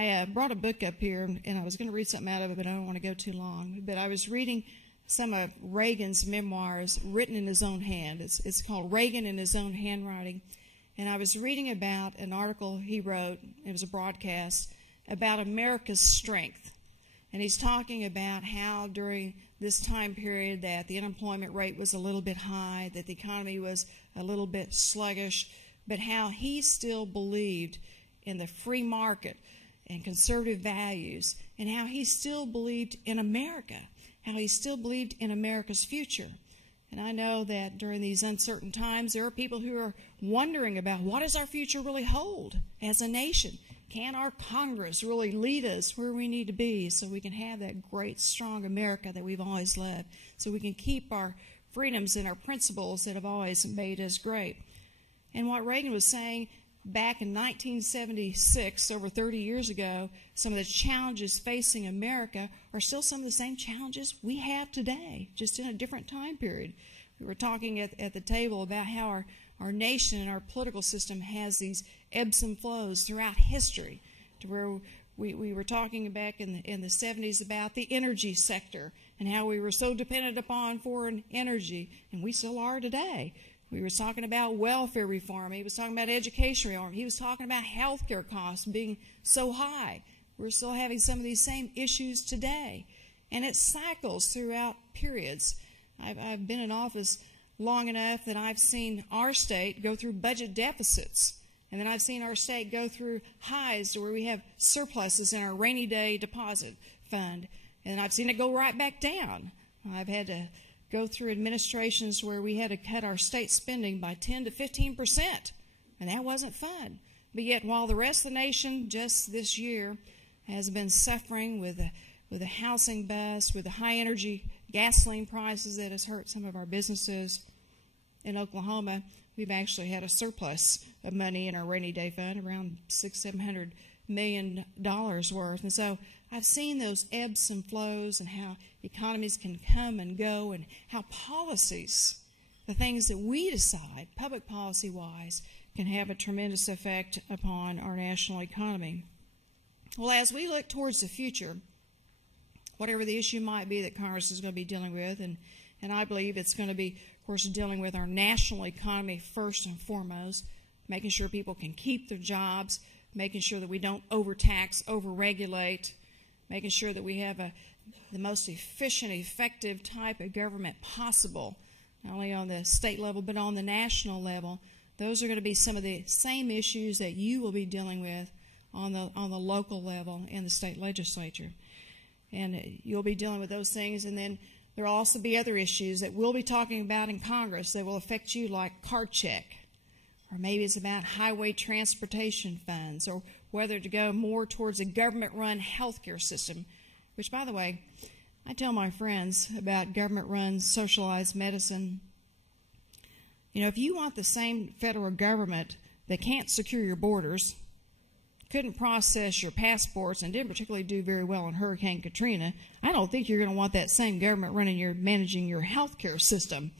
I brought a book up here, and I was going to read something out of it, but I don't want to go too long. But I was reading some of Reagan's memoirs written in his own hand. It's called Reagan in His Own Handwriting. And I was reading about an article he wrote, it was a broadcast, about America's strength. And he's talking about how during this time period that the unemployment rate was a little bit high, that the economy was a little bit sluggish, but how he still believed in the free market and conservative values, and how he still believed in America, how he still believed in America's future. And I know that during these uncertain times, there are people who are wondering about what does our future really hold as a nation? Can our Congress really lead us where we need to be so we can have that great, strong America that we've always loved, so we can keep our freedoms and our principles that have always made us great? And what Reagan was saying back in 1976, over 30 years ago, some of the challenges facing America are still some of the same challenges we have today, just in a different time period. We were talking at the table about how our nation and our political system has these ebbs and flows throughout history, to where we were talking back in the 70s about the energy sector and how we were so dependent upon foreign energy, and we still are today. We were talking about welfare reform. He was talking about education reform. He was talking about health care costs being so high. We're still having some of these same issues today. And it cycles throughout periods. I've been in office long enough that I've seen our state go through budget deficits. And then I've seen our state go through highs to where we have surpluses in our rainy day deposit fund. And I've seen it go right back down. I've had to go through administrations where we had to cut our state spending by 10 to 15%, and that wasn't fun. But yet, while the rest of the nation just this year has been suffering with the housing bust, with the high energy gasoline prices that has hurt some of our businesses, in Oklahoma, we've actually had a surplus of money in our rainy day fund, around $600-700 million worth. And so I've seen those ebbs and flows and how economies can come and go, and how policies, the things that we decide, public policy-wise, can have a tremendous effect upon our national economy. Well, as we look towards the future, whatever the issue might be that Congress is going to be dealing with, and I believe it's going to be, of course, dealing with our national economy first and foremost, making sure people can keep their jobs, making sure that we don't overtax, overregulate, making sure that we have the most efficient, effective type of government possible, not only on the state level but on the national level. Those are going to be some of the same issues that you will be dealing with on the local level in the state legislature. And you'll be dealing with those things, and then there will also be other issues that we'll be talking about in Congress that will affect you, like card check, or maybe it's about highway transportation funds, or whether to go more towards a government-run healthcare system, which, by the way, I tell my friends about government-run socialized medicine. You know, if you want the same federal government that can't secure your borders, couldn't process your passports, and didn't particularly do very well in Hurricane Katrina, I don't think you're going to want that same government managing your healthcare system.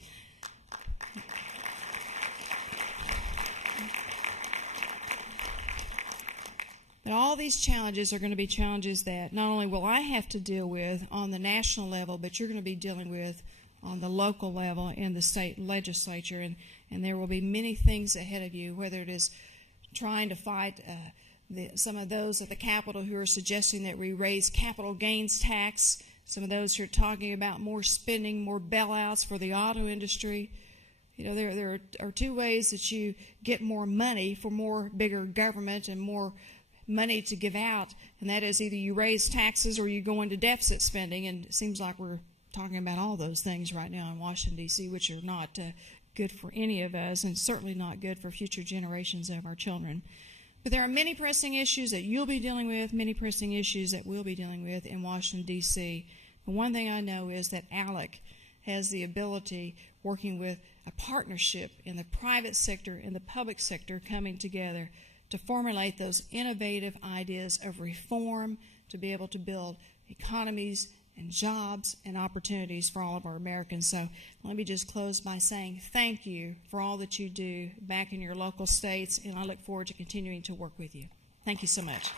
But all these challenges are going to be challenges that not only will I have to deal with on the national level, but you're going to be dealing with on the local level in the state legislature. And there will be many things ahead of you, whether it is trying to fight some of those at the Capitol who are suggesting that we raise capital gains tax, some of those who are talking about more spending, more bailouts for the auto industry. You know, there are two ways that you get more money for more bigger government and more money to give out, and that is either you raise taxes or you go into deficit spending, and it seems like we're talking about all those things right now in Washington, D.C., which are not good for any of us, and certainly not good for future generations of our children. But there are many pressing issues that you'll be dealing with, many pressing issues that we'll be dealing with in Washington, D.C. And one thing I know is that ALEC has the ability, working with a partnership in the private sector and the public sector coming together, to formulate those innovative ideas of reform to be able to build economies and jobs and opportunities for all of our Americans. So let me just close by saying thank you for all that you do back in your local states, and I look forward to continuing to work with you. Thank you so much.